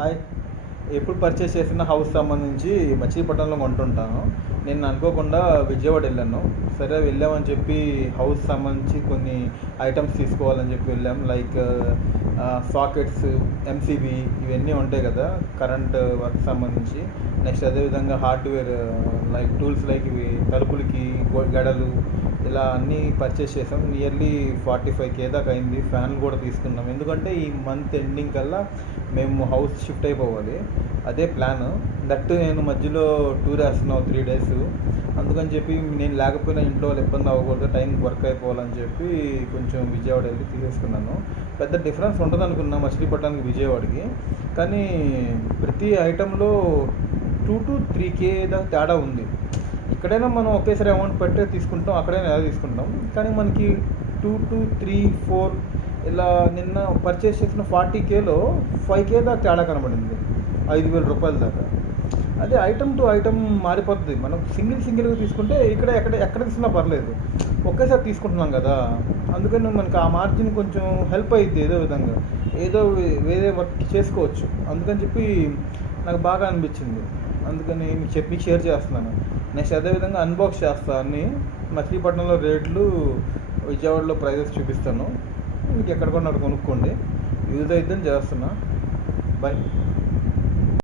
Hi. ఎప్పుడు purchase చేసిన house సంబంధించి మచిలీపట్నంలో కొంటుంటాను. నేను అనుకోకుండా విజయవాడ వెళ్ళాను. సరే వెళ్ళామని చెప్పి హౌస్ సంబంధించి కొన్ని ఐటమ్స్ తీసుకోవాలని చెప్పి వెళ్ళాం. లైక్ సాకెట్స్, ఎంసీబీ ఇవన్నీ ఉంటాయి కదా, కరెంట్ వర్క్ సంబంధించి. నెక్స్ట్ అదేవిధంగా హార్డ్వేర్ లైక్ టూల్స్, లైక్ ఇవి తలుపులకి గడలు, ఇలా అన్నీ పర్చేస్ చేసాం. నియర్లీ 45K దాకా అయింది. ఫ్యాన్లు కూడా తీసుకున్నాం, ఎందుకంటే ఈ మంత్ ఎండింగ్ కల్లా మేము హౌస్ షిఫ్ట్ అయిపోవాలి. అదే ప్లాన్. దట్ నేను మధ్యలో టూర్ వేస్తున్నావు 3 days. అందుకని చెప్పి నేను లేకపోయినా ఇంట్లో వాళ్ళు ఇబ్బంది అవ్వకూడదు, టైంకి వర్క్ అయిపోవాలని చెప్పి కొంచెం విజయవాడ వెళ్ళి తీసేసుకున్నాను. పెద్ద డిఫరెన్స్ ఉండదు అనుకున్నా మచిలీపట్నానికి విజయవాడకి, కానీ ప్రతి ఐటెంలో 2 to 3K దాకా తేడా ఉంది. ఇక్కడైనా మనం ఒకేసారి అమౌంట్ పెట్టే తీసుకుంటాం, అక్కడైనా ఎలా తీసుకుంటాం, కానీ మనకి 2 to 3, 4 ఇలా నిన్న పర్చేస్ చేసిన 40Kలో 5K దాకా తేడా కనబడింది, 5,000 రూపాయల దాకా. అదే ఐటమ్ టు ఐటమ్ మారిపోతుంది. మనం సింగిల్గా తీసుకుంటే ఎక్కడ తీసుకున్నా పర్లేదు, ఒకేసారి తీసుకుంటున్నాం కదా, అందుకని మనకి ఆ మార్జిన్ కొంచెం హెల్ప్ అయ్యిద్ది. ఏదో విధంగా ఏదో వేరే వర్క్ చేసుకోవచ్చు. అందుకని చెప్పి నాకు బాగా అనిపించింది, అందుకని మీకు షేర్ చేస్తున్నాను. నెక్స్ట్ అదేవిధంగా అన్బాక్స్ చేస్తాను అన్నీ. మచిలీపట్నంలో రేట్లు, విజయవాడలో ప్రైజెస్ చూపిస్తాను. మీకు ఎక్కడ కొన్నారు కొనుక్కోండి. యూజ్ అయిద్దని చేస్తున్నా. బాయ్.